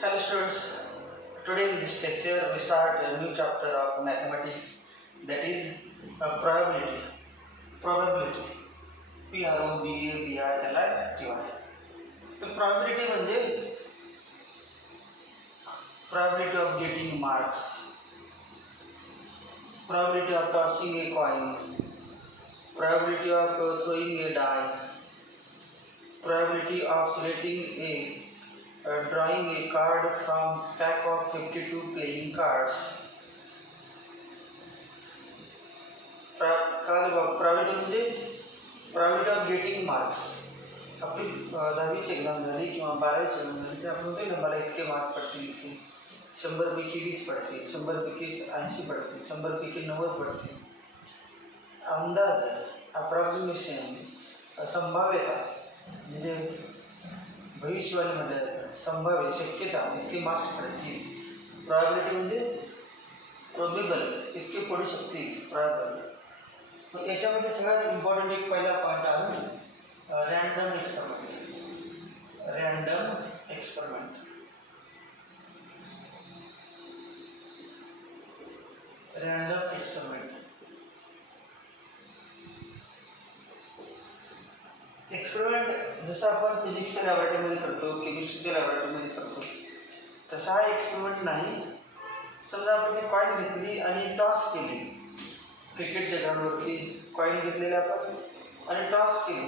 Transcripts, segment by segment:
Hello students, today in this lecture we start a new chapter of mathematics, that is probability. Probability PROBABI त्याला किंवा तर probability म्हणजे probability of getting marks, probability of tossing a coin, probability of throwing a die, probability of selecting a drawing a card from pack of 52 playing cards. Probability म्हणजे probability of getting marks. आपली 10वीची एक्झाम झाली किंवा 12वीची एक्झाम झाली तर आपण म्हणतो ना मला इतके मार्क पडतील, इतके 100 पैकी 20 पडतील, 100 पैकी 80 पडतील, 100 पैकी 90 पडतील. अंदाज, अप्रॉक्सिमेशन, संभाव्यता म्हणजे भविष्यवाणी मध्ये संभाव्य शक्यता इतके मार्क्स पडतील. प्रॉबिलिटी म्हणजे प्रोबेबल इतके पडू शकतील प्रॉबेबल. मग याच्यामध्ये सगळ्यात इम्पॉर्टंट एक पहिला पॉईंट आहे random experiment. Random experiment random experiment experiment जसं आपण फिजिक्सच्या लॅबोरेटरीमध्ये करतो, केमिस्ट्रीच्या लॅबोरेटरीमध्ये करतो, तसा हा एक्सपेरिमेंट नाही. समजा आपण ती कॉईन घेतली आणि टॉस केली, क्रिकेटच्या ग्राउंडवरती कॉईन घेतलेली आपण आणि टॉस केली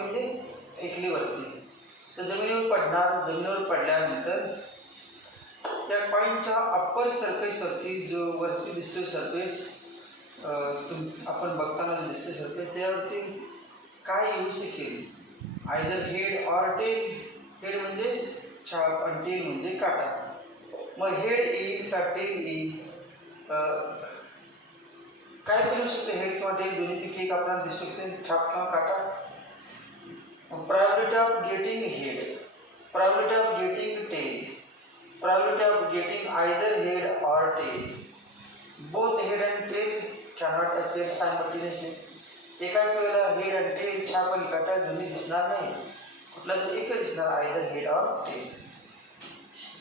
म्हणजे फेकली वरती, तर जमिनीवर पडणार. जमिनीवर पडल्यानंतर त्या कॉईनच्या अप्पर सरफेसवरती जो वरती दिसतो सरफेस, आपण बघताना जो दिसतो सरफेस, त्यावरती काय येऊ शकेल, either head or tail. Head म्हणजे छाप आणि टेल म्हणजे काटा. मग हेड येईल का टेल येईल, काय करू शकते, हेड किंवा टेल दोन्हीपैकी एक आपल्याला दिसू शकते, छाप किंवा काटा. probability of getting head, probability of getting tail, probability of getting either head or tail. Both head and tail cannot appear simultaneously. एकाच वेळेला हेड आणि टेल, छाप आणि काटा दोन्ही दिसणार नाही, कुठला तर एकच दिसणार, either head or tail.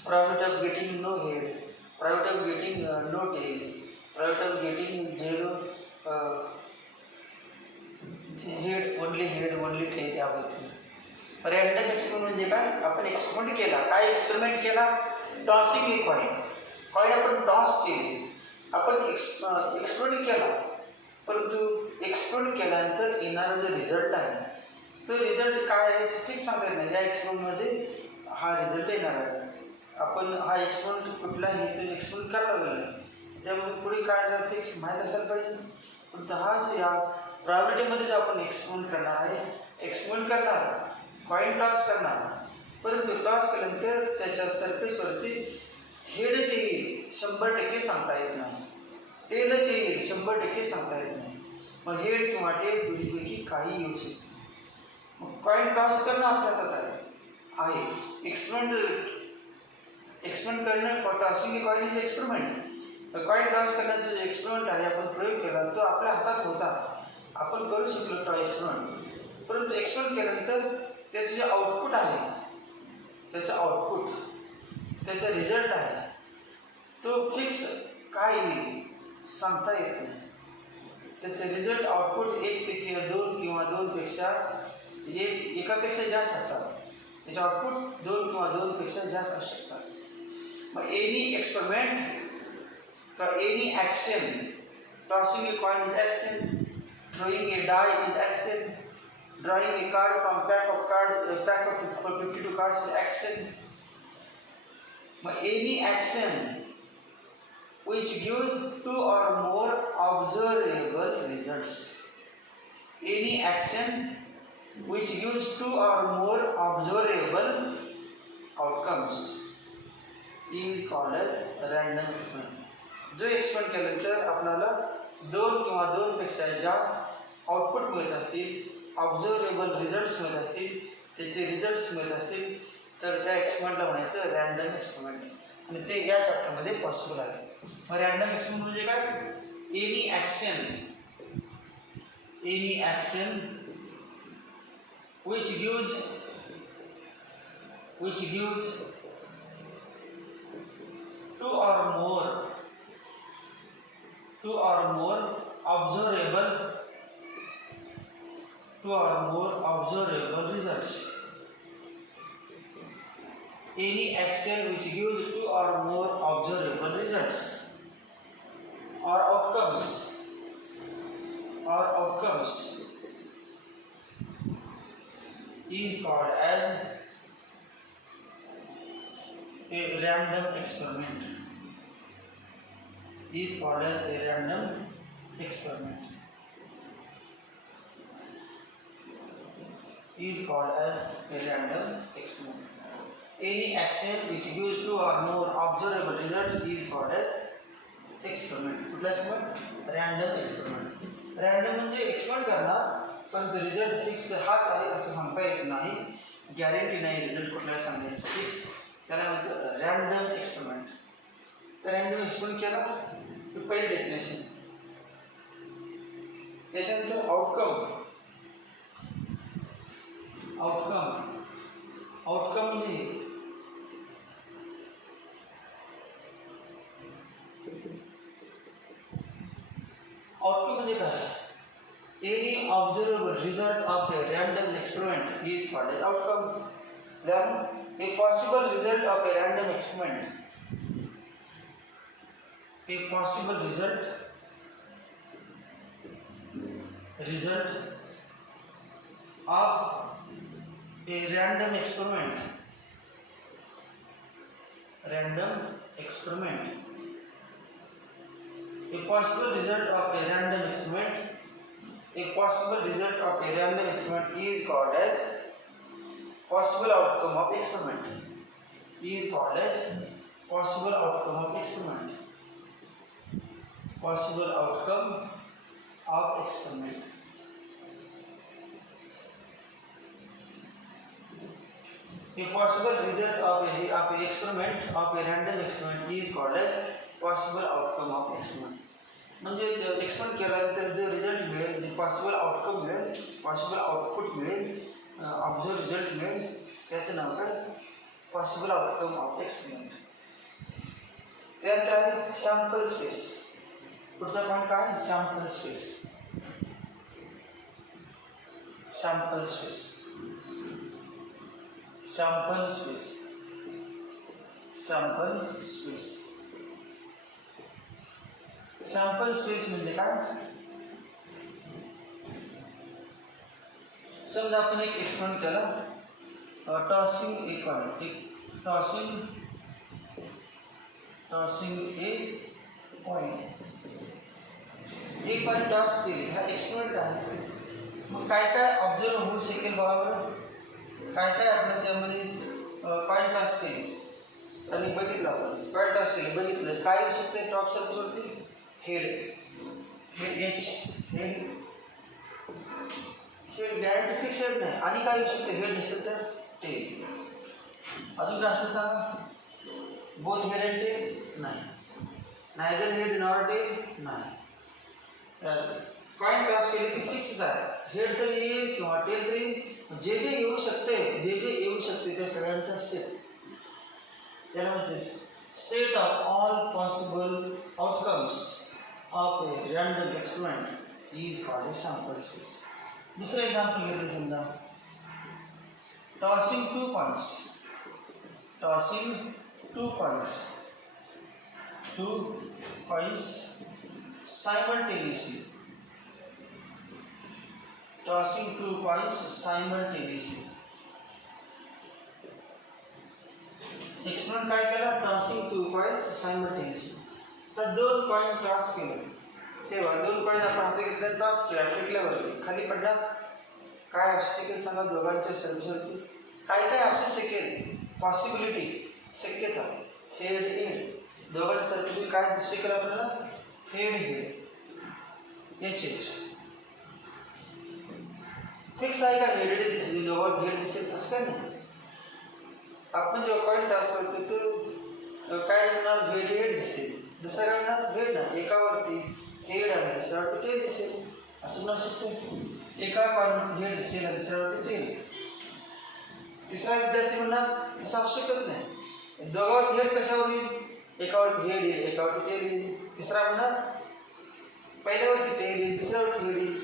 probability of getting no head, probability of getting no tail, probability of getting zero head, only tail याबद्दल. रँडम एक्सपेरिमेंट म्हणजे काय, आपण एक्सपेरिमेंट केला. काय एक्सपेरिमेंट केला, टॉसिंग ए कॉईन. कॉईन आपण टॉस केली, आपण एक्सपेरिमेंट केला, परंतु एक्सपेरिमेंट केल्यानंतर येणारा जो रिझल्ट आहे तो रिझल्ट काय आहे फिक्स सांगता येत नाही. या एक्सपेरिमेंटमध्ये हा रिझल्ट येणार आहे. आपण हा एक्सपेरिमेंट कुठल्या हेतून एक्सपेरिमेंट करायला लागला, त्यामुळे पुढे काय येणार फिक्स माहीत असायला पाहिजे. परंतु हा जो या प्रॉबिलिटीमध्ये जो आपण एक्सपेरिमेंट करणार आहे, एक्सपेरिमेंट करणार, कॉईन टॉस करणार, परंतु टॉस केल्यानंतर त्याच्या सरफेसवरती हेडच येईल 100% सांगता येत नाही, टेलच येईल 100% सांगता येत नाही. मग हेड किंवा टेल दोन्हीपैकी काही येऊ शकते. मग कॉईन टॉस करणं आपल्या हातात आहे. एक्सपेरिमेंट करणं, tossing coin is experiment. Coin toss करण्याचा जो एक्सपेरिमेंट आहे, आपण प्रयोग केला, तो आपल्या हातात होता, आपण करू शकलो तो एक्सपेरिमेंट. परंतु एक्सपेरिमेंट केल्यानंतर त्याचं जे आउटपुट आहे, त्याचा रिझल्ट आहे, तो फिक्स काय येईल सांगता येत नाही. त्याचे रिझल्ट आउटपुट एकपैकी 2 किंवा 2पेक्षा एकापेक्षा जास्त असतात. त्याचे आउटपुट 2 किंवा 2पेक्षा जास्त असू शकतात. मग एनी एक्सपेरिमेंट का any action, tossing a coin is action, throwing a die is action, drawing a card from pack of 52 cards is action. Any action which gives 2 or more observable results. Any action which gives 2 or more observable outcomes is called as random experiment. जो एक्सपेरिमेंट केल्यानंतर आपल्याला 2 किंवा 2पेक्षा जास्त आउटपुट मिळत असतील, ऑब्झर्वेबल रिझल्ट्स मिळत असतील, त्याचे रिझल्ट्स मिळत असतील, तर त्या एक्सपेरिमेंटला म्हणायचं रँडम एक्सपेरिमेंट. आणि ते या चॅप्टरमध्ये पॉसिबल आहे. मग रँडम एक्सपेरिमेंट म्हणजे काय, any action which gives two or more observable results. Any action which gives two or more observable results or outcomes is called as a random experiment. Any action which gives two or more observable results is called as experiment. कुठला experiment? Random experiment. Random म्हणजे एक्सपेरिमेंट करणार पण result fix हाच आहे असं सांगता येत नाही, गॅरंटी नाही रिझल्ट कुठलाही सांगायचं फिक्स, त्याला म्हणजे रॅन्डम एक्सपेरिमेंट. तर रॅन्डम एक्सपेरिमेंट केला की पहिली डेफिनेशन, त्याच्यानंतर आउटकम म्हणजे काय? Any observable result of a random experiment is called as outcome. Then a possible result of a random experiment. A possible result of a random experiment. A possible result of a random experiment is called as possible outcome of experiment. Possible outcome of experiment. A possible result of a experiment of a random experiment is called as possible outcome of experiment. म्हणजे एक्सपेरिमेंट केल्यानंतर जो रिझल्ट मिळेल, जे possible outcome मिळेल, possible output मिळेल, observe result मिळेल, त्याचं नाव काय? Possible outcome of experiment. त्यानंतर आहे सॅम्पल स्पेस. पुढचा पॉईंट काय? Sample space. सॅम्पल स्पेस म्हणजे काय? समजा आपण एक एक्सपेरिमेंट केला, tossing a coin, tossing a coin toss केली, हा एक्सपेरिमेंट आहे. मग काय ऑब्झर्व होऊ शकेल बघा, काय आपण त्यामध्ये कॉइन टॉस केली आणि बघितलं, आपण कॉइन टॉस केली बघितलं, काय होऊ शकते टॉप सर्कलवरती? हेड गॅरंटी फिक्सेड नाही. आणि काय होऊ शकते? हेड नसेल तर टेल. अजून जास्त सांगा. बोथ हेड अँड टेल नाही, नायदर हेड नॉर टेल नाही. कॉइन टॉस केली की फिक्सच आहे, हेड तरी येईल किंवा टेल तरी येईल. जे येऊ शकते त्या सगळ्यांचा सेट, त्याला म्हणजे set of all possible outcomes of a random experiment is called a sample space. दूसरा एग्जांपल घेते समजा, tossing two coins simultaneously. Experiment काय केला? Tossing two coins simultaneously. तर दोन कॉइन टॉस केले, तेव्हा दोन कॉइन आपण हाती घेतले, टॉस केला, फेकल्यावरती खाली पडला, काय असू शकेल सांगा? दोघांच्या सर्विसवरती काय असू शकेल? पॉसिबिलिटी, शक्यता. हेड दोघांच्या सर्विसवरती काय दिसू शकेल आपल्याला? हेड याचे फिक्स आहे का? हेड दिसेल, दोघांत हेड दिसेल असं काय नाही. आपण जेव्हा कॉइन टॉस करतो तो काय होणार? हेड दिसेल, दुसरा काय होणार? हेड ना. एकावरती हेड आणि दुसऱ्यावरती टेल दिसेल, असं म्हणू शकतो. एका कॉइनवरती हेड दिसेल आणि दुसऱ्यावरती टेल. तिसरा विद्यार्थी म्हणणार असं असू शकत नाही. दोघांवरती हेड कशावर येईल? एकावरती हेड येईल, एकावरती टेल येईल. तिसरा म्हणणार पहिल्यावरती टेल येईल, दुसऱ्यावरती हेड येईल.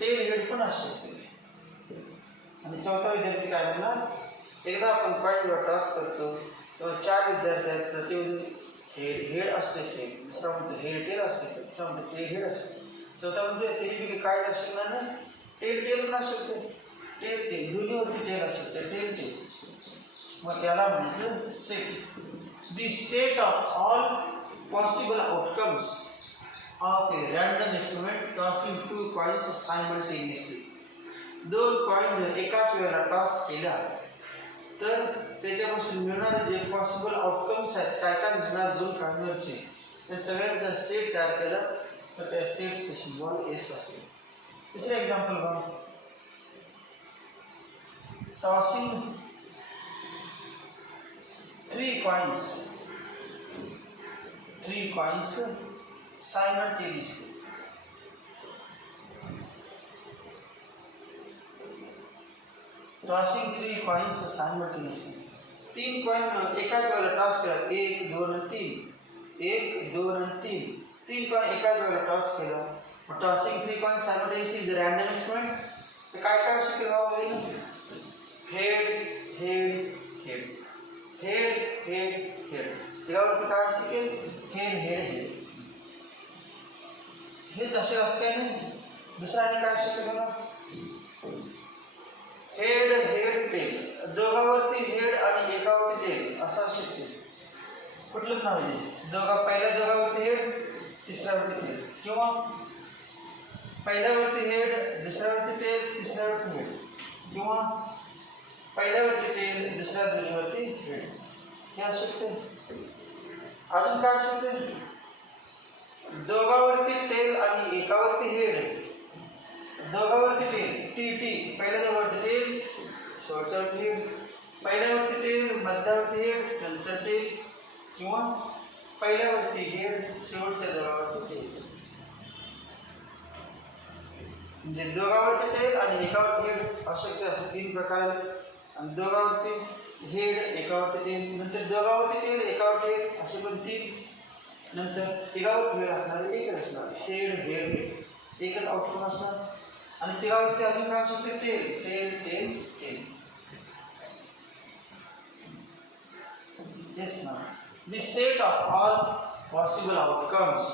टेल हेड पण असू शकते. आणि चौथा विद्यार्थी काय म्हणणार, एकदा आपण कॉईनवर टॉस करतो तेव्हा 4 विद्यार्थी आहेत, तर ते हेड असू शकते, दुसरा म्हणतो हेड टेल असू शकते, तिसरा म्हणतो टेल हेड असू शकते, चौथा म्हणतो ते काय असू शकणार नाही, टेल टेल पण असू शकते, टेल टेल दोन्हीवरती टेल असू शकते, टेल टेल. मग त्याला म्हणायचं set. The set of all possible outcomes of a random experiment tossing 2 coins simultaneously. 2 coin एकाच वेळेला टॉस केल्या तर त्याच्यापासून मिळणारे जे पॉसिबल आउटकम्स आहेत, काय काय मिळणार 2 कॉइनवरचे, ते सगळ्यांचा सेट तयार केला तर त्या सेटचं सिम्बॉल एस असेल. तिसरं एक्झाम्पल बघा, टॉसिंग 3 coins simultaneously. टॉसिंग 3 coins simultaneously. 3 कॉइन एकाच वेळेला टॉस केला, 1 2 आणि 3, 1 2 आणि 3, 3 कॉइन एकाच वेळेला टॉस केला. Tossing 3 coins simultaneously is random experiment. तर काय काय असू शकते, head head head head head head. त्याच्यावरती काय असू शकेल, हेड हेड हेड. हेच असे असं काय नाही. दुसरा आणि काय असू शकेल, हेड हेड टेल, दोघांवरती हेड आणि एकावरती टेल असं असू शकते. कुठलं नाव आहे, पहिल्या दोघांवरती हेड, तिसऱ्यावरती टेल, किंवा पहिल्यावरती हेड, दुसऱ्यावरती टेल, तिसऱ्यावरती हेड, किंवा पहिल्यावरती टेल, दुसऱ्या दोन्हीवरती हेड, हे असू शकते. अजून काय असू शकते, दोघांवरती टेल आणि एकावरती हेड, दोघांवरती टेल, टी टी, पहिल्या दोघांवरती टेल, शेवटच्यावरती हेड, पहिल्यावरती टेल, मध्यावरती हेड, नंतर टेल, किंवा पहिल्यावरती हेड, शेवटच्या दोघांवरती टेल. म्हणजे दोघांवरती टेल आणि एकावरती हेड असू शकते. असे 3 प्रकार आहेत. आणि दोघांवरती हेड, एकावरती टेल, नंतर दोघांवरती टेल, एकावरती हेड, असे पण 3. नंतर तिघावरती हेड असणार, एकच असणार, हेड हेड हेड, एकच आउटकम असणार. आणि तिघावरती अजून काय असू शकते, tail tail tail tail. Yes, now the set of all possible outcomes,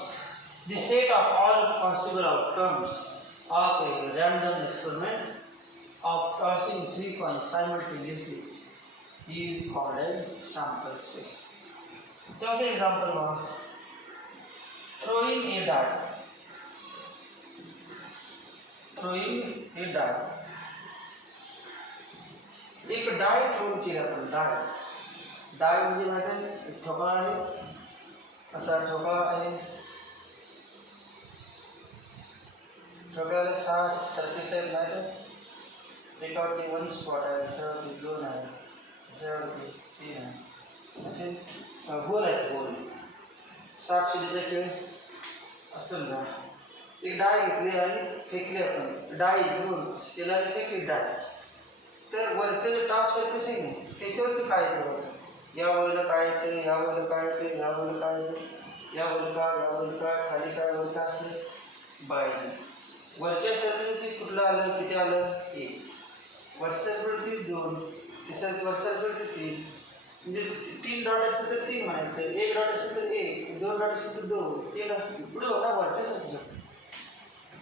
the set of all possible outcomes of a random experiment of tossing 3 coins simultaneously is called a sample space. चौथा example बघा, throwing a die. throwing a die. एक di throw केला आपण, डाय म्हणजे माहिती आहे, ठोकळा आहे, असा ठोकळा आहे, ठोकळ्याला 6 सरफेस आहेत माहिती आहे. एकावरती 1 स्पॉट आहे, दुसऱ्यावरती 2 आहे, दुसऱ्यावरती 3 आहे, असे होल आहेत, होल. 7 शिडीचा खेळ असेल ना. एक डाय घेतली आणि फेकली आपण, डाय घेऊन केला आणि फेकली डाय. तर वरचं जे टॉप सरफेस आहे ना, त्याच्यावरती काय करायचं, या वेळेला काय येते, या वेळेला काय येते, या वेळेला काय येते, या वेळेला काय, खाली काय, वर काय असते बघायचं. वरच्या सरफेसवरती कुठलं आलं, किती आलं, 1. वरच्या सरफेसवरती 2, वरच्या सरफेसवरती 3, म्हणजे 3 डॉट असेल तर 3 म्हणायचं, 1 डॉट असेल तर 1, 2 डॉट असेल तर 2, 3 असेल पुढे होणार वरच्या सरफेसवरती.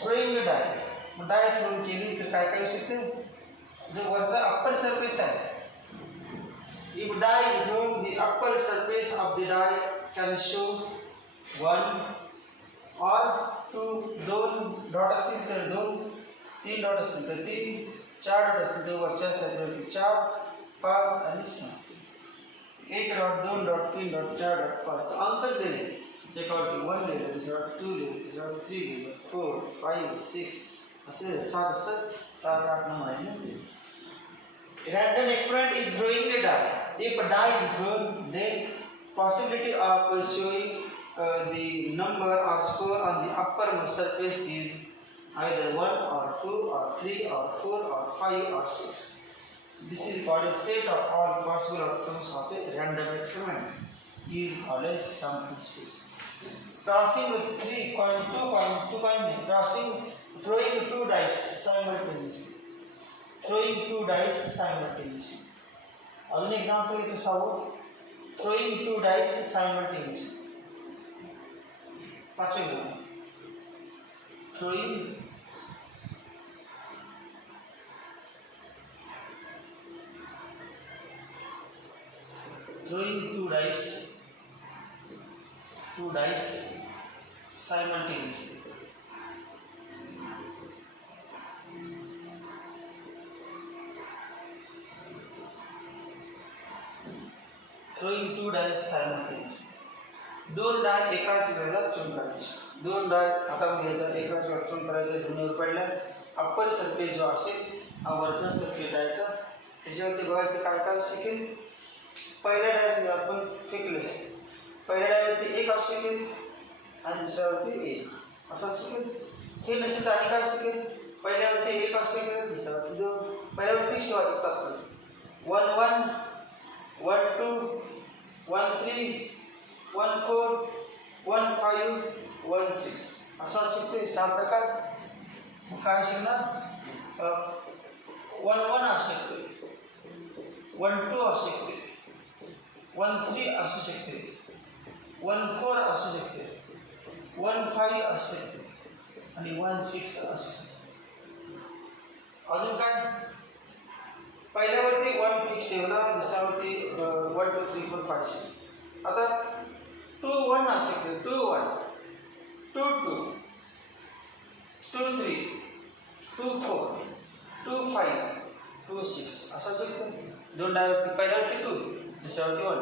थ्रोइंग डाय, मग डाय थ्रोन केली तर काय काय होऊ शकते, जो वरचा अप्पर सरफेस आहे, if die is thrown, the upper surface of the die can show 1 or 2, 2 डॉट असतील तर 2, 3 डॉट असतील तर 3, 4 डॉट असतील तर वरच्या सरफेसवरती 4, 5 आणि 6. 1 डॉट, 2 डॉट, 3 डॉट, 4 डॉट, 5 अंकच दिले. एकावरती 1 लिहिलं, दुसऱ्यावरती 2 लिहिलं, तिसऱ्यावरती 3 लिहिलं, 4, 5, 6 असे 7 असतात, 7, 8 नंबर आहे ना. Random experiment is throwing a die. If a die is thrown, then possibility of showing the number or score on the uppermost surface is either 1 or 2 or 3 or 4 or 5 or 6. This is called a set of all possible outcomes of a random experiment. is called as sample space. Tossing three coin, two coin, tossing, throwing two dice simultaneously. Throwing two dice simultaneously. As an example, it is how throwing two dice simultaneously. Throwing two dice simultaneously. Throwing two dice simultaneously. दोन डाय एकाच वेळेला थ्रो करायचे. दोन डाय हातामध्ये घ्यायचा, एकाच वेळेला थ्रो करायचे. जमिनीवर पडल्या अप्पर सरफेस जो असेल हा वरचा सरफेस डायचा, त्याच्यावरती बघायचं काय काय शिकेल. पहिल्या डायवर आपण फेकले, पहिल्या डायवरती एक असू शकेल आणि दुसऱ्यावरती एक असं शिकेल. हे नसेल तर आणि काय शिकेल, पहिल्यावरती एक असू शकेल, दुसऱ्यावरती दोन. पहिल्यावरती ठेवायचं तात्पर्य 1 1 1 2 1 3 1 4 1 5 1 6 असा शिकतो. 6 प्रकार. काय शिकणार, 1 1 असू शकते, 1 2 असू शकते, 1 3 असू शकते, 1 4 असू शकते, 1 5 असू शकते आणि 1 6 असू शकते. अजून काय, पहिल्यावरती 1 फिक्स ठेवला, दुसऱ्यावरती 1 2 3 4 5 6. आता 2 1 असू शकते, 2 1 2 2 2 3 2 4 2 5 2 6 असं असू शकतं. दोन डायवरती, पहिल्यावरती 2 दुसऱ्यावरती 1,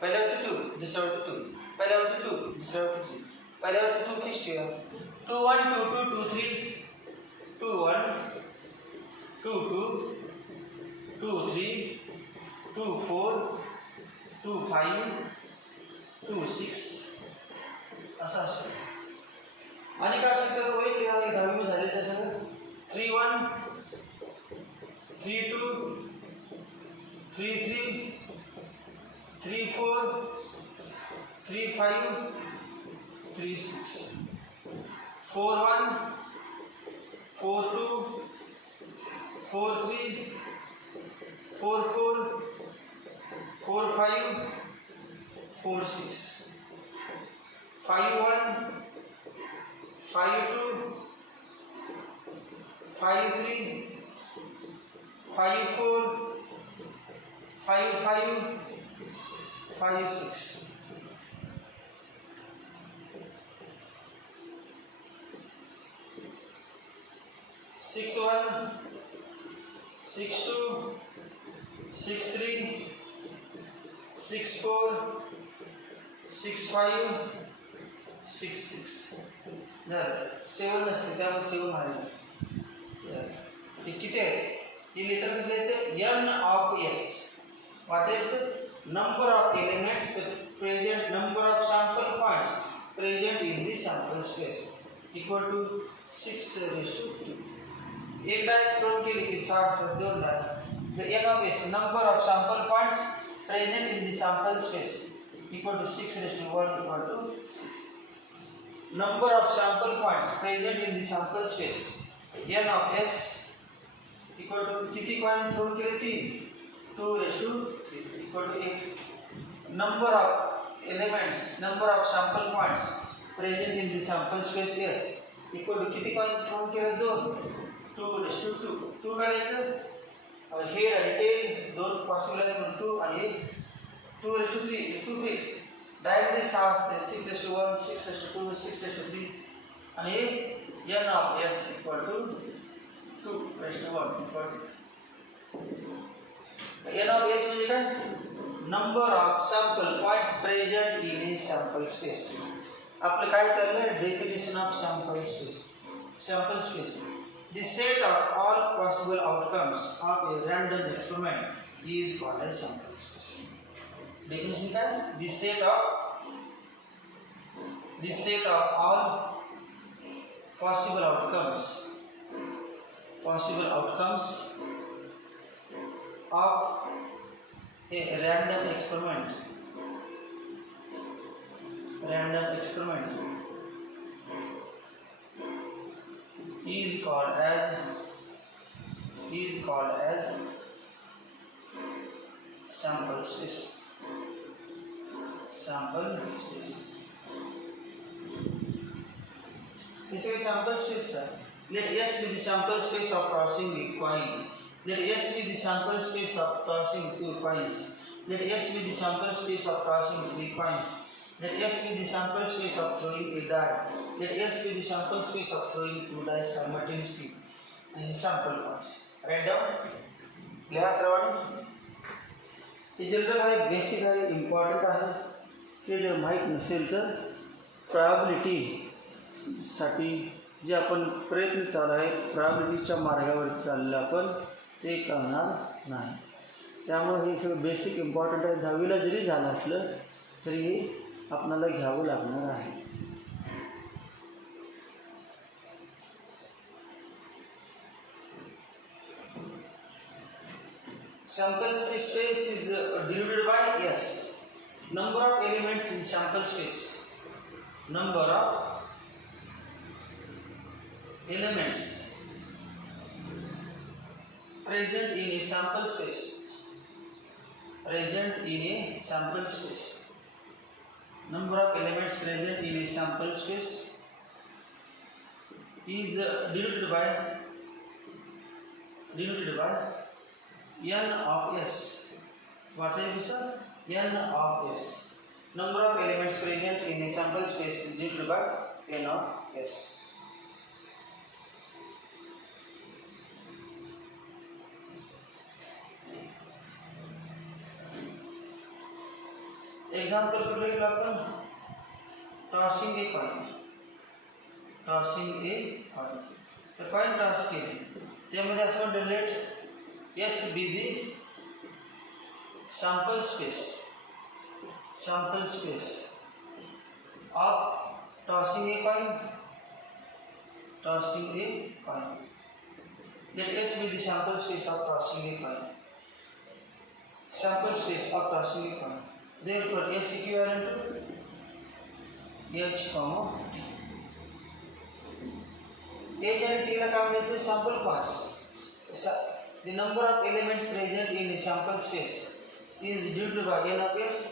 पहिल्यावरती 2 दुसऱ्यावरती 2, पहिल्यावरती 2 दुसऱ्यावरती 3, पहिल्यावरती 2 फिक्स ठेवा. 2 1 2 2 2 3 2 1 2 2 2 3 2 4 2 5 2 6 असं असतं. आणि काय शिकतात वय किंवा 10वी झाले तसं 3 1 3 2 3 3 3 4 3 5 3 6 4 1 4 2 4 3 4 4 4 5 4 6 5 1 5 2 5 3 5 4 5 5 5 6 6 1 6 2 6 3 6 4 6 5 6 6 झालं. 7 नसते त्यामुळे 7 मारले. हे किती आहेत, हे लिहिताना कसं लिहायचं, n of s वाचायचं number of elements present, number of sample points present in the sample space equal to 6:2. एक डाय थ्रोन केली की 6 2 die. The n of s number of sample points present in the sample space equal to 6:1 equal to 6. Number of sample points present in the sample space n of s equal to किती coin throne केले 3 2:3 equal to 8. Number of elements, number of sample points present in the sample space s equal to किती coin throne केले 2 2 करायचं. हेड आणि टेल दोन पॉसिबल आहेत म्हणून 2 आणि 2:3 2 फिक्स. डायरेक्टली 6 असते 6:1 6:2 6:3 आणि n of s equal to 2:1 equal to n of s म्हणजे काय, number of sample points present in A sample space. आपलं काय चाललंय, definition of sample space. Sample space, the set of all possible outcomes of a random experiment is called as sample space. Definition काय, the set of all possible outcomes of a random experiment random experiment is called as sample space. This is sample space, sir. Let S be the sample space of tossing a coin. Let S be the sample space of tossing 2 coins. Let S be the sample space of tossing 3 coins. Let S be the sample space of throwing a die. Let S be the sample space of throwing 2 dice simultaneously. This is sample points. Write down. लिहा सर्वांनी. हे जनरल आहे, बेसिक आहे, इम्पॉर्टंट आहे. ते जर माहीत नसेल तर प्रोबॅबिलिटीसाठी जे आपण प्रयत्न चालू आहे, प्रोबॅबिलिटीच्या मार्गावरती चाललेलं आपण, ते करणार नाही. त्यामुळे हे सगळं बेसिक इम्पॉर्टंट आहे. 10वीला जरी झालं असलं तरी हे आपल्याला घ्यावं लागणार आहे. Sample space is denoted by S. Number of elements in sample space. Number of elements present in a sample space. Number of elements present in a sample space is denoted by N of S. What is this? N of S. Number of elements present in a sample space is denoted by N of S. Example कुठलं घेऊ आपण? Tossing a coin. तर coin toss केली, त्यामध्ये असं म्हणलं late S be the sample space of tossing a coin. Let S be the sample space of tossing a coin. Therefore S equivalent to H, T. H and T ला काय म्हणायचं? sample parts. The number of elements present in a sample space is denoted by N of S,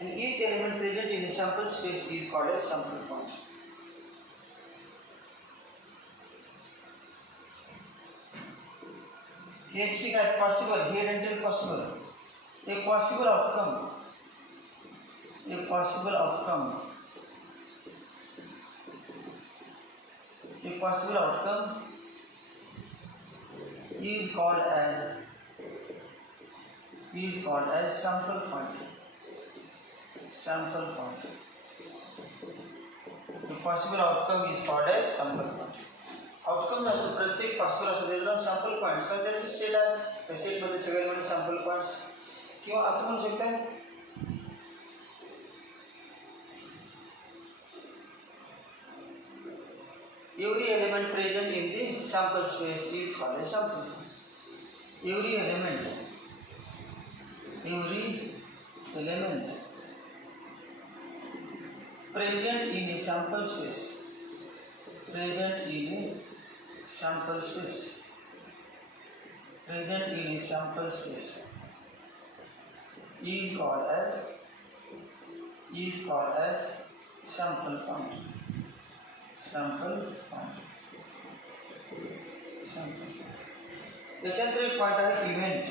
and each element present in a sample space is called as sample point. HT काय? possible, here until possible. A possible outcome is called as sample point. The possible outcome is called as sample point. Outcome असतो प्रत्येक possible असतो त्याला sample points. कारण त्याचे सेट आहे, त्या सेटमध्ये सगळे एलिमेंट sample points. किंवा असं म्हणू शकता every element present in the sample space is called as sample point. Every element present in a sample space is called as sample point. त्याच्यानंतर एक पॉइंट आहे इव्हेंट.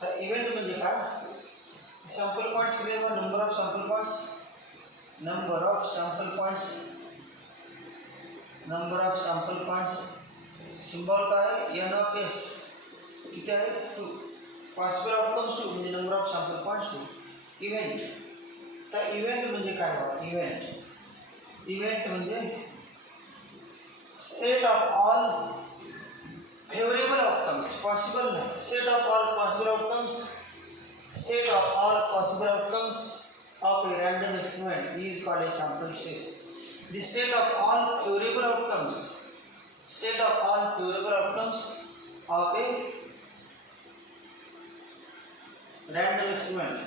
तर इव्हेंट म्हणजे काय? सॅम्पल पॉइंट्स किती आहेत? Number of sample points. Symbol काय आहे? N of S. किती आहे? 2. पॉसिबल आउटकम्स 2 म्हणजे नंबर ऑफ सॅम्पल पॉइंट्स 2. इव्हेंट. तर इव्हेंट म्हणजे काय? इव्हेंट म्हणजे set of all favorable outcomes, possible set of all possible outcomes of a random experiment is called a sample space. The set of all favorable outcomes of a random experiment.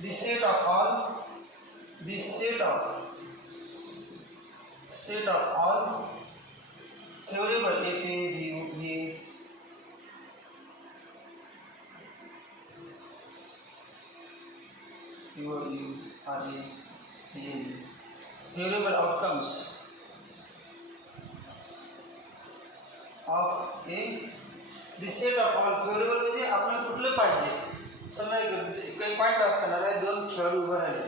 The set of all favorable F A V V U R A favorable outcomes of a the set of all favorable म्हणजे आपल्याला कुठलं पाहिजे. समजा काही point toss करणार आहे, दोन खेळाडू उभं राहिले,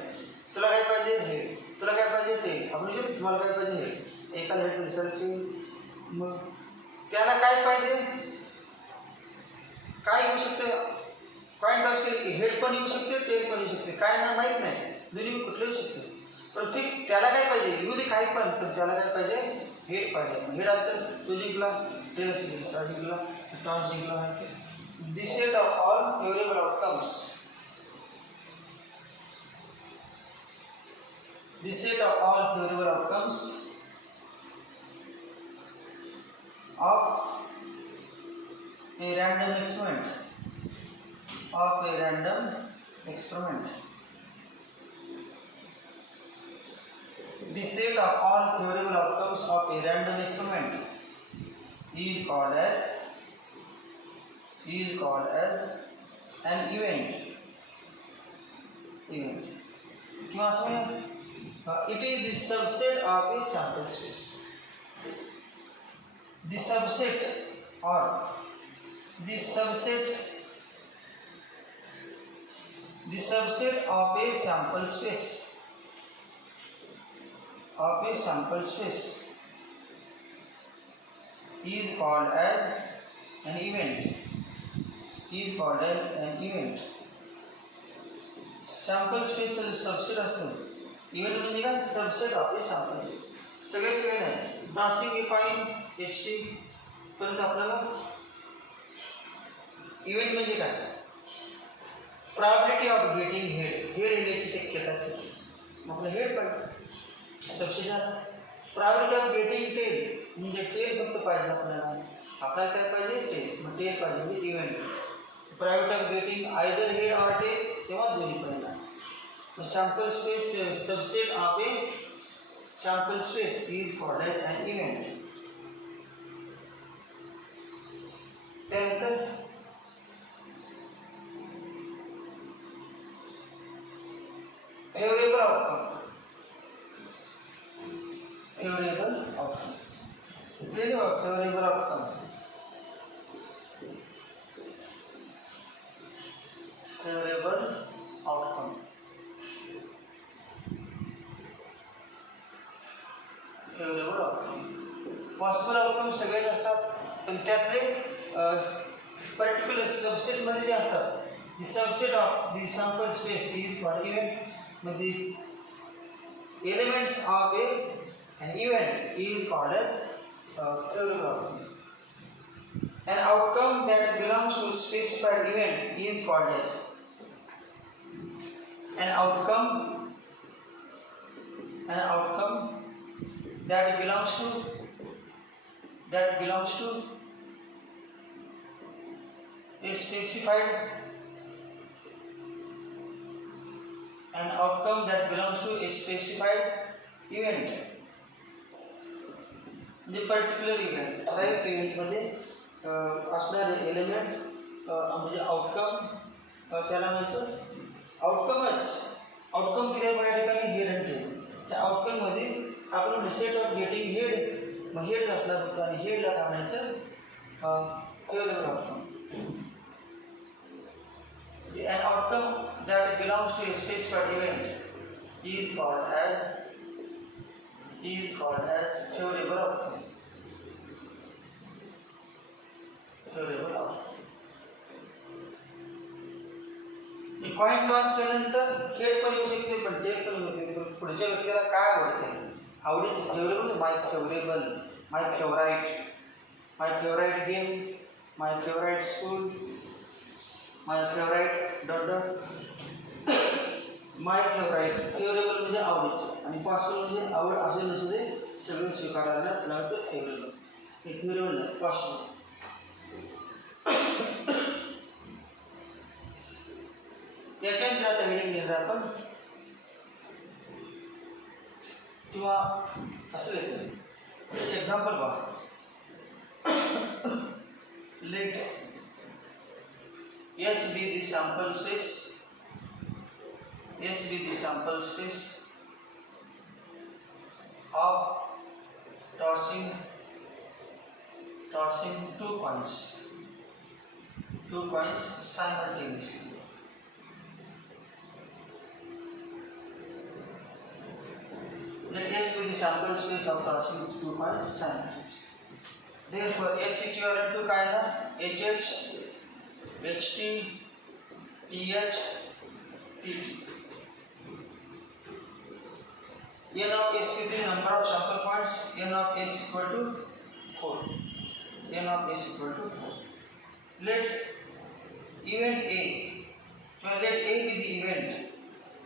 तुला काय पाहिजे हे, तुला काय पाहिजे ते, आपण जे तुम्हाला काय पाहिजे हे, एकाला हेड दुसऱ्याची, मग त्याला काय पाहिजे, काय येऊ शकतं, कॉईन टॉस केले की हेड पण येऊ शकते, टेल पण येऊ शकते, काय ना माहीत नाही, दोन्ही कुठलं येऊ शकते, पण फिक्स त्याला काय पाहिजे, येऊ दे काही पण त्याला काय पाहिजे, हेड पाहिजे. हेड आता तो जिंकला, टेल जिंकला, टॉस जिंकला व्हायचे. The set of all favorable outcomes. The set of all favorable outcomes of a random experiment. The set of all favorable outcomes of a random experiment is called as an event. किंवा असं it is the subset of a sample space. The subset of a sample space is called as an event. Sample space चा सबसेट असतो. इव्हेंट म्हणजे काय, subset of A sample space. सगळे नाही, नॉसिंग इफाइन एच टी पर्यंत आपल्याला इव्हेंट म्हणजे काय, प्रॉबिलिटी ऑफ गेटिंग हेड येण्याची शक्यता किती, आपलं हेड पाहिजे सबसेट झाला. प्रॉबिलिटी ऑफ गेटिंग टेल म्हणजे टेल फक्त पाहिजे आपल्याला काय पाहिजे, टेल, मग टेल पाहिजे म्हणजे event. Probability of getting either head or tail तेव्हा दोन्ही पाहिजे. Sample space subset of a sample space is called as an event. त्यानंतर favorable outcome. Favorable outcome. Possible outcome सगळेच असतात, पण त्यातले पर्टिक्युलर सबसेटमध्ये जे असतात, the subset of the sample space is called event. म्हणजे elements of an event is called as favorable outcome. An outcome that belongs to specified event is called as an outcome that belongs to a specified event. The particular event, right event मध्ये असणारे एलिमेंट म्हणजे आउटकम, त्याला म्हणायचं आउटकम किती आहे या ठिकाणी, हेड आणि टेल. त्या आउटकम मध्ये आपण सेट ऑफ गेटिंग हेड, मग हेड असला आणि हेडला काय म्हणायचं, favourable outcome. An outcome that belongs to a specified event is called as favorable outcome. Coin toss केल्यानंतर हेड पण येऊ शकते, पण टेल पण येऊ शकते. पुढच्या व्यक्तीला काय आवडते, आवडीचे favourable, my favourite game, my favourite school, my favourite my favourable म्हणजे आवडीचं, आणि पॉसिबल म्हणजे आवड असे नसते सगळे स्वीकारायला त्याला फेवरेबल. एक फेवरेबल नाही, पॉसिबल. याच्यानंतर आता हेडिंग लिहिणार आपण किंवा असं लिहितो एक्झाम्पल पहा. Let S be the sample space. S be the sample space of tossing two coins simultaneously. Let S be the sample space of tossing two coins simultaneously. Therefore S equivalent to काय था HH HT TH TT. N of S is the number of sample points. N of S equal to 4. N of S equal to 4. Let event A. Let A be the event.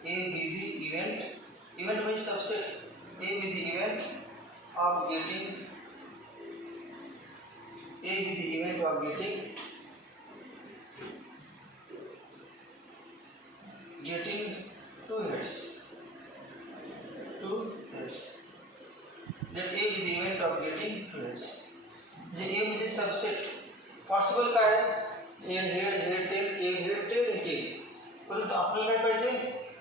A be the event. Event means subset. A be the event of getting. A be the event of getting two heads. That A be the event of getting two heads. जे A म्हणजे subset possible काय आहे head tail परंतु आपल्याला काय पाहिजे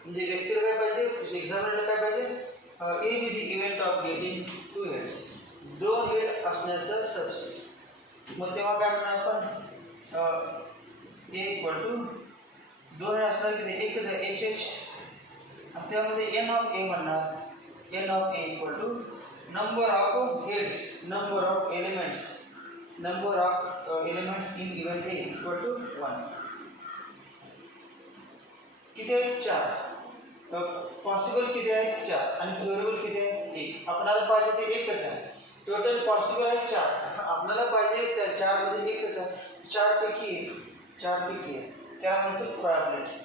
म्हणजे व्यक्तीला काय पाहिजे एक्झामिनरला काय पाहिजे A be the event of getting two heads. दोन हेड असण्याचं सबसेट. मग तेव्हा काय म्हणणार आपण A इक्वल टू दोन हेड असणार की एकच आहे HH. त्यामध्ये N of A म्हणणार N of A equal to number of heads, number of elements in event A equal to 1. किती आहेत 4. पॉसिबल किती आहेत 4 आणि प्युरेबल किती आहे 1. आपल्याला पाहिजे ते एकच आहे. टोटल पॉसिबल आहे 4. आपल्याला पाहिजे त्या 4 मध्ये एकच आहे. 4 पैकी 1 त्याला म्हणजे प्रोबॅबिलिटी.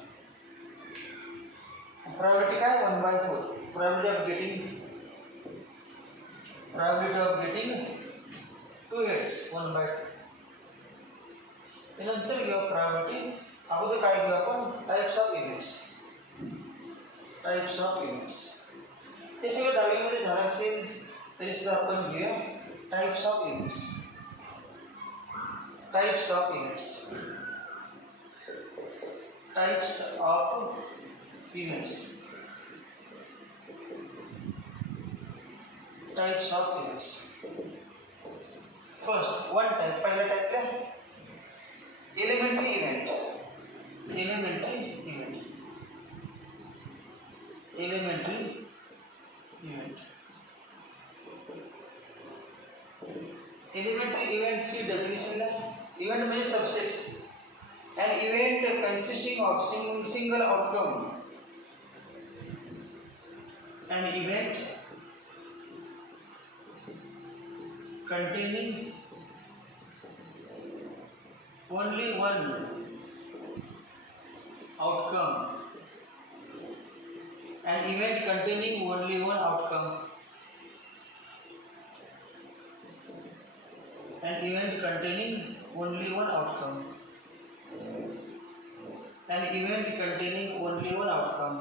Probability काय 1/4. Probability of getting two heads 1/4. त्यानंतर घेऊ probability. अगोदर काय घेऊ आपण टाइप्स ऑफ इव्हेंट्स. हे सगळं 10वी मध्ये झालं असेल तरी सुद्धा आपण घेऊया types of events. Types of events. First, one type. पहला type क्या? Elementary event. Elementary event की definition है. Event में subset. An event consisting of single outcome. An event containing only one outcome. An event containing only one outcome. An event containing only one outcome. An event containing only one outcome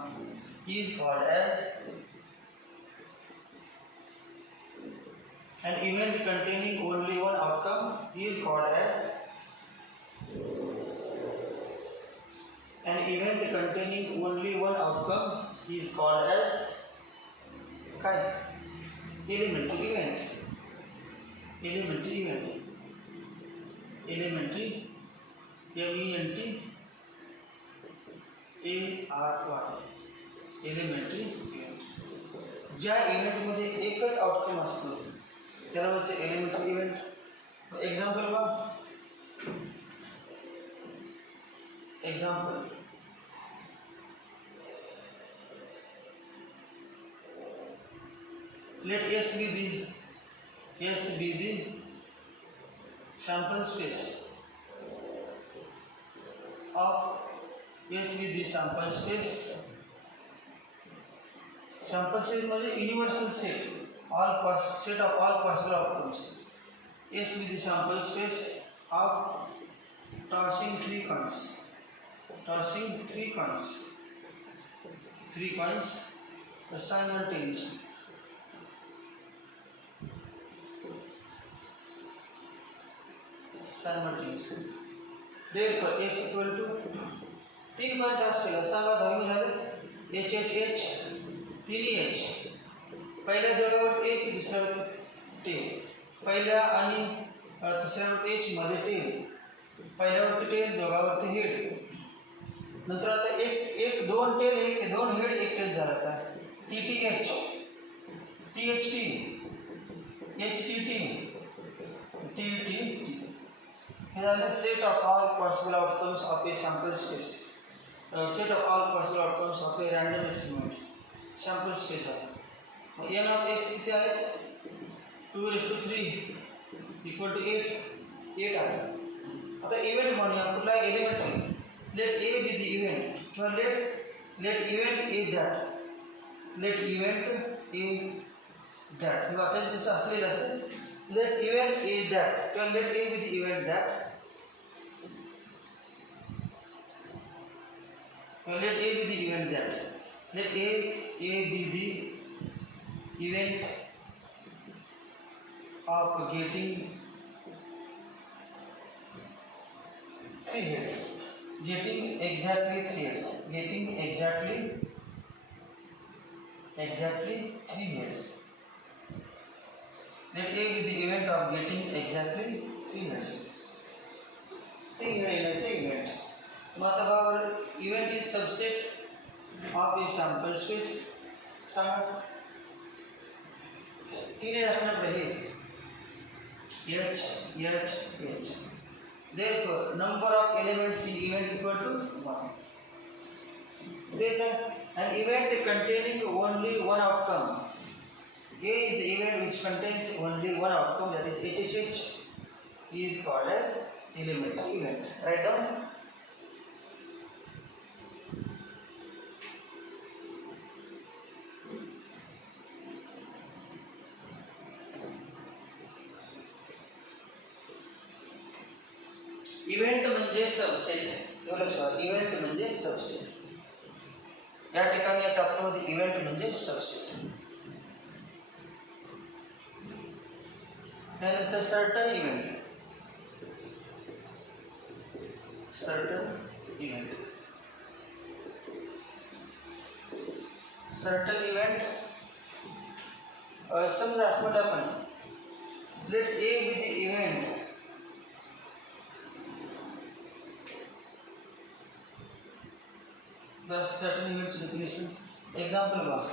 is called as an event containing only one outcome is called as an event containing only one outcome is called as काय elementary event. Elementary elementary event. ज्या इव्हेंट मध्ये एकच आउटकम असतो त्याला म्हणजे elementary event. Example बघा. Let S be the sample space of sample space म्हणजे universal set of all possible outcomes. S be the sample space of tossing three coins. tossing three coins simultaneously. Therefore S equal to 3 coin toss केला सांगा दहावी झाले H H H 3 H पहिल्या दोघांवर H दुसऱ्यावर टेल पहिल्या आणि तिसऱ्यावर H मध्ये टेल पहिल्यावरती टेल दोघांवरती हेड नंतर आता एक दोन टेल एक दोन हेड एक टेल झाला आता TTH THT HTT TTT हे झालं set of all possible outcomes of A sample space set of all possible outcomes of a random experiment sample space आहे n of s किती आहे 2/3 equal to 8 आहे आता इव्हेंट म्हणूया कुठला एलिमेंट आहे let a be the event किंवा let event a that let event a that किंवा असं असलेलं असतं let event a that किंवा let a be the event that let A be the event that let A be the event of getting 3 heads getting exactly 3 heads getting exactly 3 heads let A be the event of getting exactly 3 heads 3 head is an event मतलब event is subset of a sample space सांगा 3 रखना पड़ेगा H therefore number of elements in event equal to 1 there is an event containing only one outcome A is an event which contains only one outcome that is HHH is called as elemental event write down event म्हणजे सबसेट लक्षात इव्हेंट म्हणजे सबसेट या ठिकाणी या चॅप्टर मध्ये इव्हेंट म्हणजे सबसेट त्यानंतर certain event समजा असं म्हटलं आपण let A be the event the certain events definition example one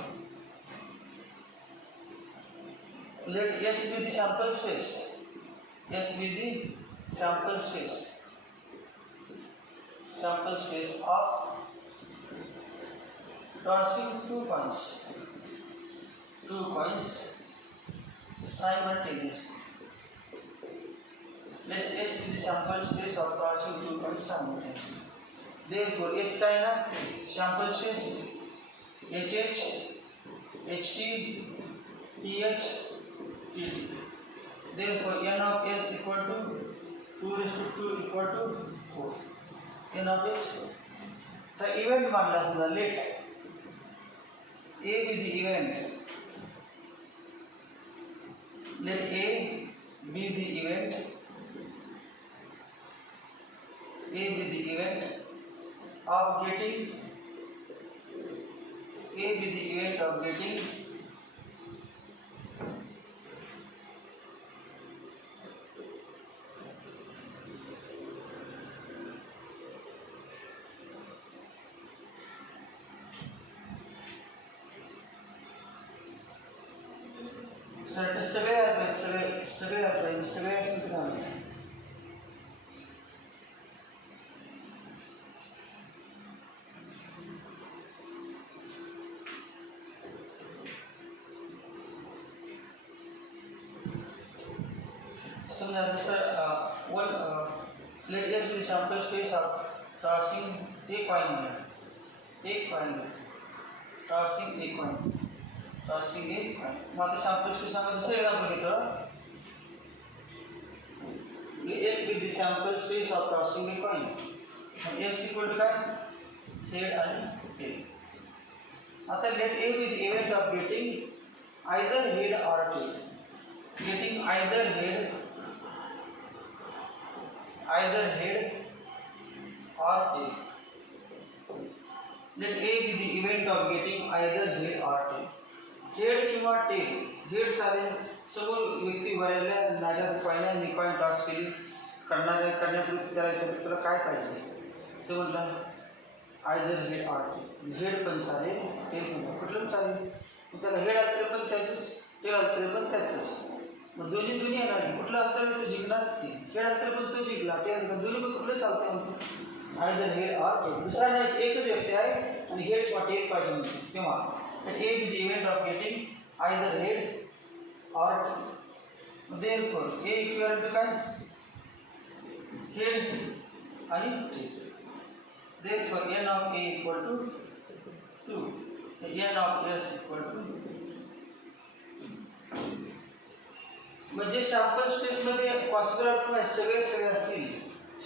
let S be the sample space of tossing two coins simultaneously let S be the sample space of tossing two coins simultaneously therefore S का है ना sample space HH HT TH TT therefore n of S equal to 2/2 equal to 4 n of S the event मानला समझा let A be the event let A be the event of getting सगळे let us be sample space of tossing a coin tossing a coin mug sample space मध्ये दुसरे एग्जांपल घेतो let us be the sample space of tossing a coin S equal to काय head आणि tail. आता let A with event of getting either head or tail. Getting either head or tail. Let A be the event of getting either head or tail. Head किंवा tell. Head चालेल, समोर व्यक्ती भरायला माझ्या कॉईन मी coin toss केली करण्यापूर्वी त्याला विचारलं तुला काय पाहिजे, तो म्हटला either head or tail. Head पण चालेल टेल पण कुठलं पण चालेल. मग त्याला हेड आलं पण त्याचंच, टेल आलं पण त्याचंच. मग दोन्ही येणार नाही. कुठलं अंतर तो जिंकणारच की. हेड अंतर पण तो जिंकला, टेल दोन्ही पण कुठलं चालतं म्हणतो आयदर हेड ऑर टेल. दुसरा नाही, एकच व्यक्ती आहे आणि हेड किंवा टेल पाहिजे म्हणतो तेव्हा A with event of getting either head or tail. Therefore A equivalent to काय हेड आणि tail. Therefore n of A equal to 2, n of S equal to. म्हणजे सॅम्पल स्पेसमध्ये पॉसिबल आउटकम आहे सगळे असतील.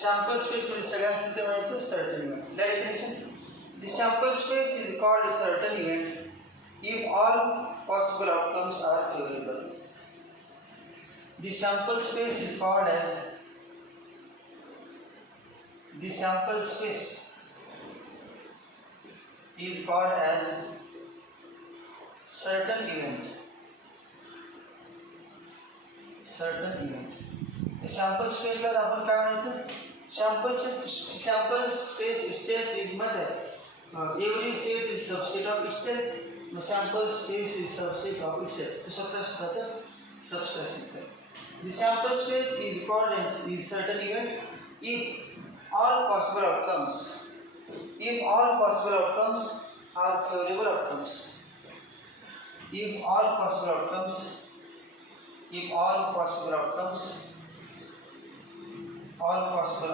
सॅम्पल स्पेसमध्ये सगळे असतील ते म्हणायचं certain event. The definition the sample space is called certain event if all possible outcomes are favourable. The sample space is called as the sample space is called as certain event. Certain event. Sample स्पेसला आपण काय म्हणायचं, sample space itself is मध्ये every set is subset of itself. मग sample space is subset of itself. तो स्वतःचं subset असेल. The sample space is called as certain event if all possible outcomes are favourable outcomes. If all possible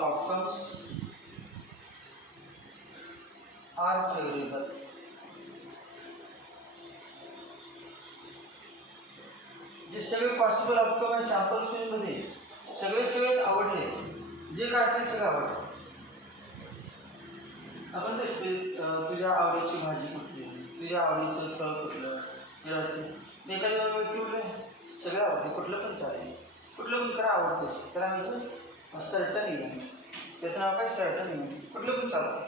outcomes are favorable. जे सगळे possible outcome आहे सॅम्पल स्पेसमध्ये सगळेच आवडले, जे काय असेल सगळं आवडलं. आपण तुझ्या आवडीची भाजी कुठली, तुझ्या आवडीचं फळ कुठलं, एखाद्या कुठलं सगळं आवडते, कुठलं पण चालेल, कुठलं पण करा आवडतेच. त्याला आमचं सर्टन इव्हेंट. त्याचं नाव काय सर्टन इव्हेंट. कुठलं पण चालतं.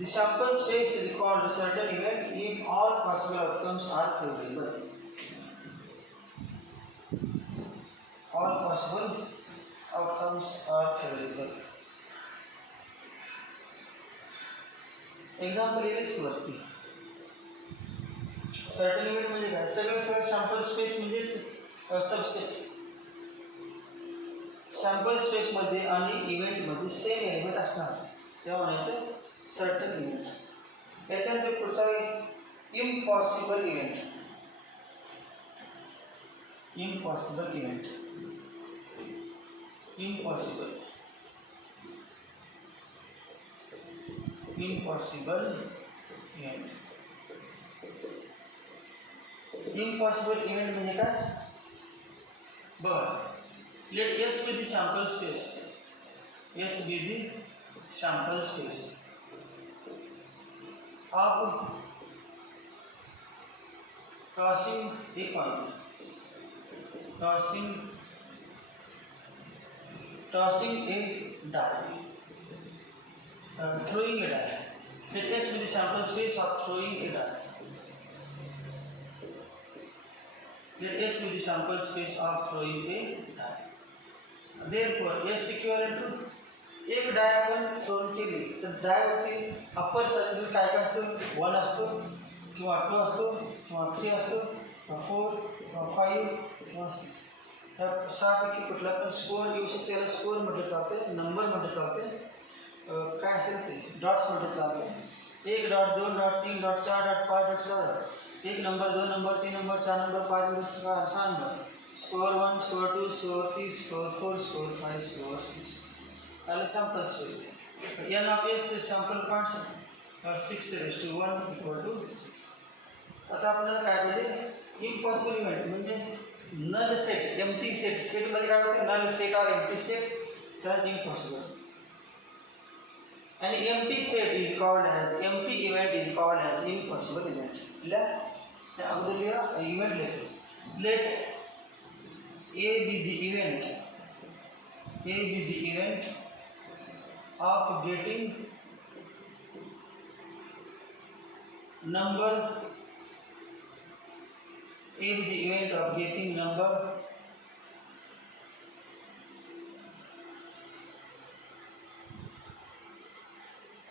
The sample space is called a certain event if all possible outcomes are favorable. All possible outcomes are favorable. Example is वरती. Certain event म्हणजे काय, सगळे sample space म्हणजे सबसेट. सॅम्पल स्पेसमध्ये आणि इव्हेंटमध्ये सेम एलिमेंट असणार तेव्हा म्हणायचं सर्टन इव्हेंट. याच्यानंतर पुढचा impossible event. Impossible event impossible event impossible event म्हणजे काय बघा. Let S be the sample space. S be the sample space of tossing a coin, tossing a die, throwing a die. Let S be the sample space of throwing a die. Let S be the sample space of throwing a die. Therefore, S equivalent to एक डाय आपण थ्रोन केली तर डायवरती upper circle काय काय असतो, 1 असतो किंवा 2 असतो किंवा 3 असतो किंवा 4 किंवा 5 किंवा 6. त्या 6 पैकी कुठला पण स्कोअर येऊ शकते. त्याला स्कोअर म्हटलं चालते, नंबर म्हटलं चालते, काय असेल ते डॉट्स म्हटलं चालते. 1 डॉट 2 डॉट 3 डॉट 4 डॉट 5 डॉट 6. 1 नंबर 2 नंबर 3 नंबर 4 नंबर 5 नंबर 6 नंबर. स्कोअर 1 स्कोअर 2 स्कोअर 3 स्कोअर 4 स्कोअर 5 स्कोअर 6. sample space. N of S is sample points 6 raised to 1 equal to 6. आता आपल्याला काय पाहिजे इम्पॉसिबल इव्हेंट म्हणजे null set, empty set, set मध्ये काय होते, नल सेट और empty set, that is impossible. An empty set is called as, empty event is called as impossible event. Let अगोदर लिहा event लेते, let A be the event, A be the event of getting number, A be the event of getting number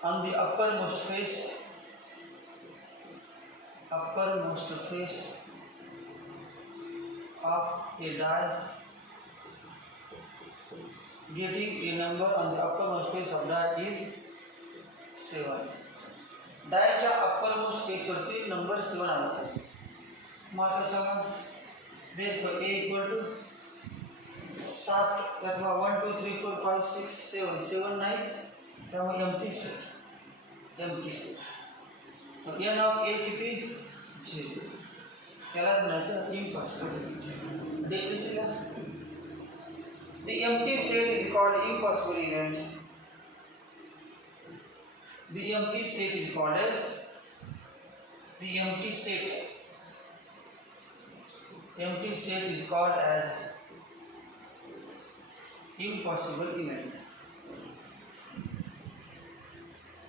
on the uppermost face of a die, getting a number on the uppermost face of die is 7. डायच्या uppermost face वरती नंबर 7 आला आहे. मग आता सांगा, therefore A equal to 7, त्यातला 1 2 3 4 5 6 7, 7 नाहीच, त्यामुळे empty set, n of A किती 0, त्याला म्हणायचं impossible. Definition, the empty set is called impossible event. The empty set is called as, the empty set is called as impossible event.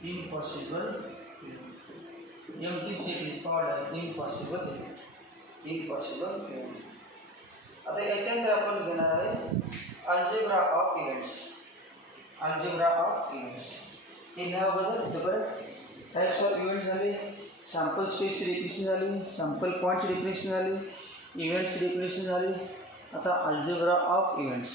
Impossible event. Empty set is called as impossible event. Impossible event. आता याच्यानंतर आपण घेणार आहे algebra of events. Algebra of events हे लिहाबद्दल बरं. Types of event झाले, sample स्पेसची डेफिनेशन झाली, सॅम्पल पॉईंटची डेफिनेशन झाली, इव्हेंट्सची डेफिनेशन झाली. आता अल्जेब्रा ऑफ इव्हेंट्स.